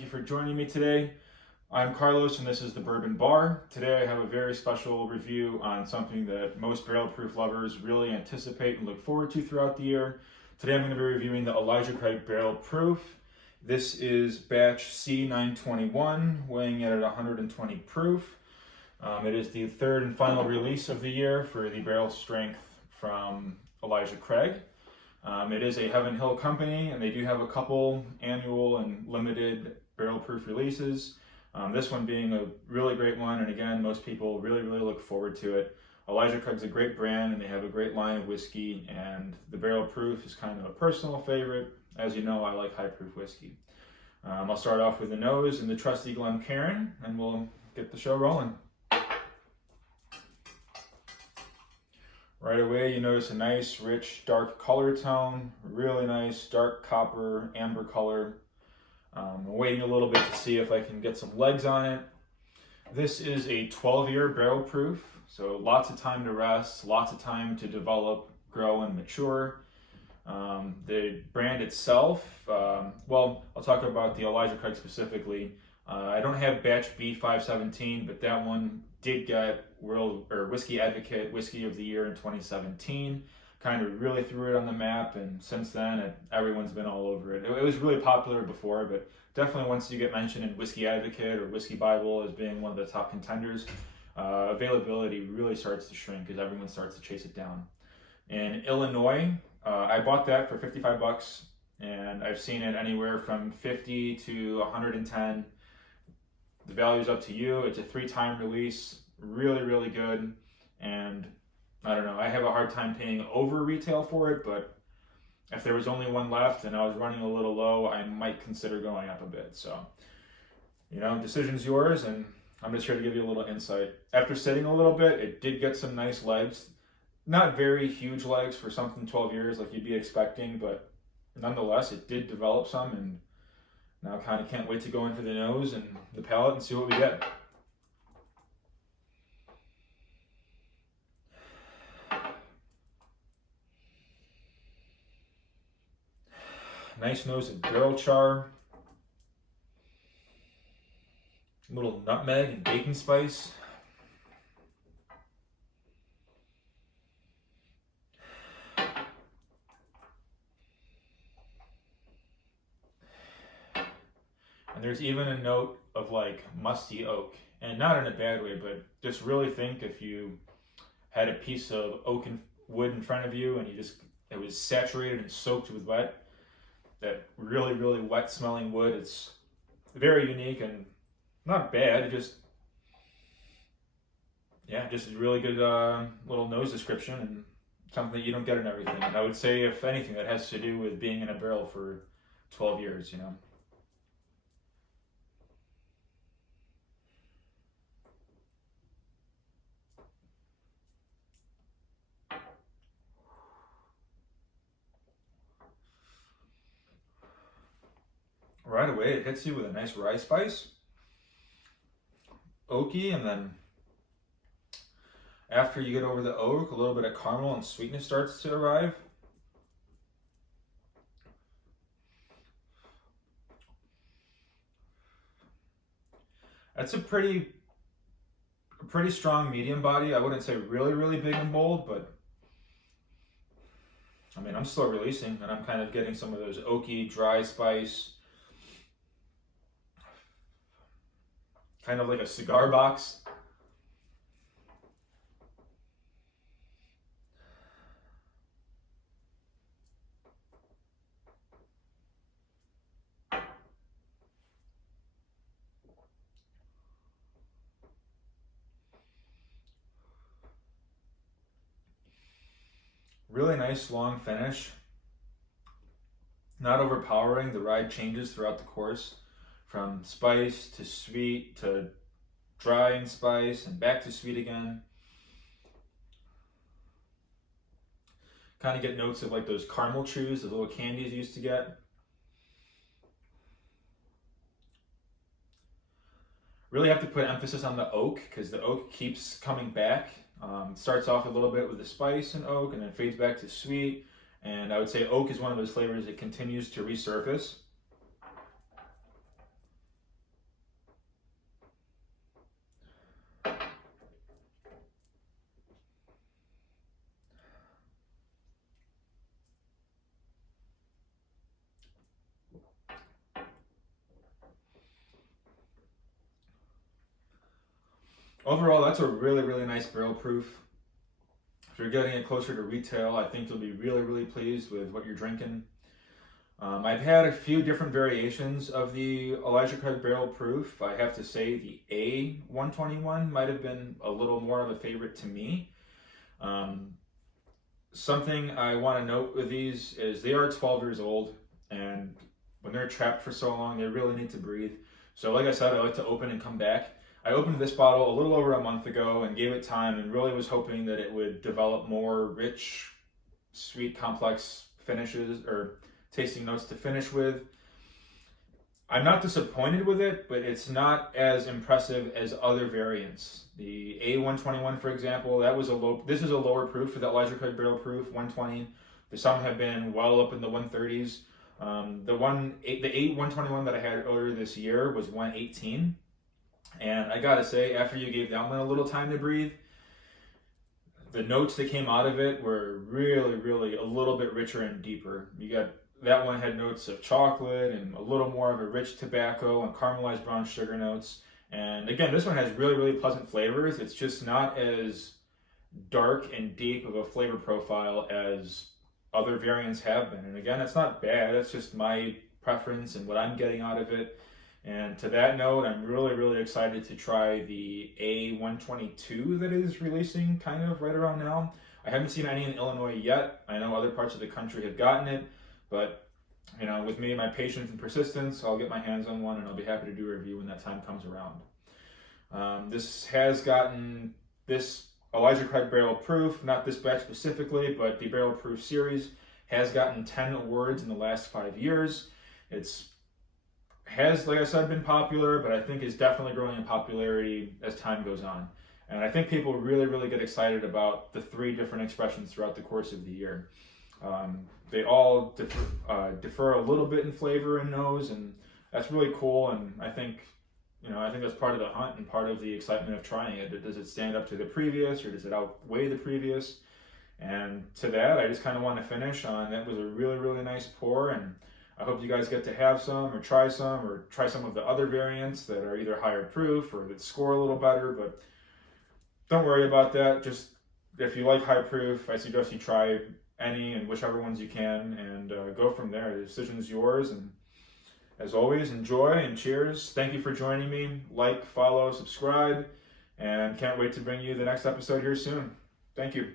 Thank you for joining me today. I'm Carlos and this is the Bourbon Bar. Today I have a very special review on something that most barrel proof lovers really anticipate and look forward to throughout the year. Today I'm going to be reviewing the Elijah Craig Barrel Proof. This is batch C921, weighing at 120 proof. It is the third and final release of the year for the barrel strength from Elijah Craig. It is a Heaven Hill company, and they do have a couple annual and limited barrel proof releases. This one being a really great one, and again, most people really look forward to it. Elijah Craig's a great brand, and they have a great line of whiskey, and the barrel proof is kind of a personal favorite. As you know, I like high proof whiskey. I'll start off with the nose and the trusty Glencairn, and we'll get the show rolling. Right away, you notice a nice, rich, dark color tone, really nice, dark copper, amber color. I'm waiting a little bit to see if I can get some legs on it. This is a 12-year barrel proof, so lots of time to rest, lots of time to develop, grow, and mature. The brand itself, well, I'll talk about the Elijah Craig specifically. I don't have batch B517, but that one did get Whiskey Advocate Whiskey of the Year in 2017. Kind of really threw it on the map, and since then everyone's been all over it. It was really popular before, but definitely once you get mentioned in Whiskey Advocate or Whiskey Bible as being one of the top contenders, availability really starts to shrink because everyone starts to chase it down. In Illinois, I bought that for $55, and I've seen it anywhere from 50 to 110. The value's up to you. It's a 3-time release, really good, and I don't know, I have a hard time paying over retail for it, but if there was only one left and I was running a little low, I might consider going up a bit. So, you know, decision's yours, and I'm just here to give you a little insight. After sitting a little bit, it did get some nice legs. Not very huge legs for something 12 years like you'd be expecting, but nonetheless, it did develop some, and now kind of can't wait to go in for the nose and the palate and see what we get. Nice nose of barrel char, a little nutmeg and baking spice. And there's even a note of like musty oak, and not in a bad way, but just really think if you had a piece of oak and wood in front of you and it was saturated and soaked with wet, that really wet smelling wood. It's very unique and not bad. It just a really good little nose description, and something that you don't get in everything. And I would say, if anything, that has to do with being in a barrel for 12 years, you know. Right away, it hits you with a nice rye spice, oaky, and then after you get over the oak, a little bit of caramel and sweetness starts to arrive. That's a pretty strong medium body. I wouldn't say really big and bold, but I mean, I'm still releasing, and I'm kind of getting some of those oaky, dry spice, kind of like a cigar box. Really nice long finish. Not overpowering. The rye changes throughout the course, from spice to sweet to dry and spice and back to sweet again. Kind of get notes of like those caramel chews, the little candies you used to get. Really have to put emphasis on the oak, because the oak keeps coming back. Starts off a little bit with the spice and oak, and then fades back to sweet. And I would say oak is one of those flavors that continues to resurface. Overall, that's a really, really nice barrel proof. If you're getting it closer to retail, I think you'll be really, really pleased with what you're drinking. I've had a few different variations of the Elijah Craig Barrel Proof. I have to say the A121 might have been a little more of a favorite to me. Something I want to note with these is they are 12 years old, and when they're trapped for so long, they really need to breathe. So like I said, I like to open and come back. I opened this bottle a little over a month ago and gave it time and really was hoping that it would develop more rich, sweet, complex finishes or tasting notes to finish with. I'm not disappointed with it, but it's not as impressive as other variants. The A121, for example, this is a lower proof for the Elijah Craig Barrel Proof 120. Some have been well up in the 130s. The A121 that I had earlier this year was 118. And I gotta say, after you gave that one a little time to breathe, the notes that came out of it were really, really a little bit richer and deeper. That one had notes of chocolate and a little more of a rich tobacco and caramelized brown sugar notes. And again, this one has really, really pleasant flavors. It's just not as dark and deep of a flavor profile as other variants have been. And again, it's not bad. It's just my preference and what I'm getting out of it. And to that note, I'm really, really excited to try the A122 that is releasing kind of right around now. I haven't seen any in Illinois yet. I know other parts of the country have gotten it, but with me, my patience and persistence, I'll get my hands on one and I'll be happy to do a review when that time comes around. This Elijah Craig Barrel Proof, not this batch specifically, but the Barrel Proof series has gotten 10 awards in the last 5 years. Has, like I said, been popular, but I think is definitely growing in popularity as time goes on. And I think people really, really get excited about the 3 different expressions throughout the course of the year. They all differ a little bit in flavor and nose, and that's really cool. And I think that's part of the hunt and part of the excitement of trying it. Does it stand up to the previous, or does it outweigh the previous? And to that, I just kind of want to finish on that was a really, really nice pour, and I hope you guys get to have some or try some of the other variants that are either higher proof or that score a little better, but don't worry about that. Just if you like high proof, I suggest you try any and whichever ones you can and go from there. The decision is yours, and as always, enjoy and cheers. Thank you for joining me. Like, follow, subscribe, and can't wait to bring you the next episode here soon. Thank you.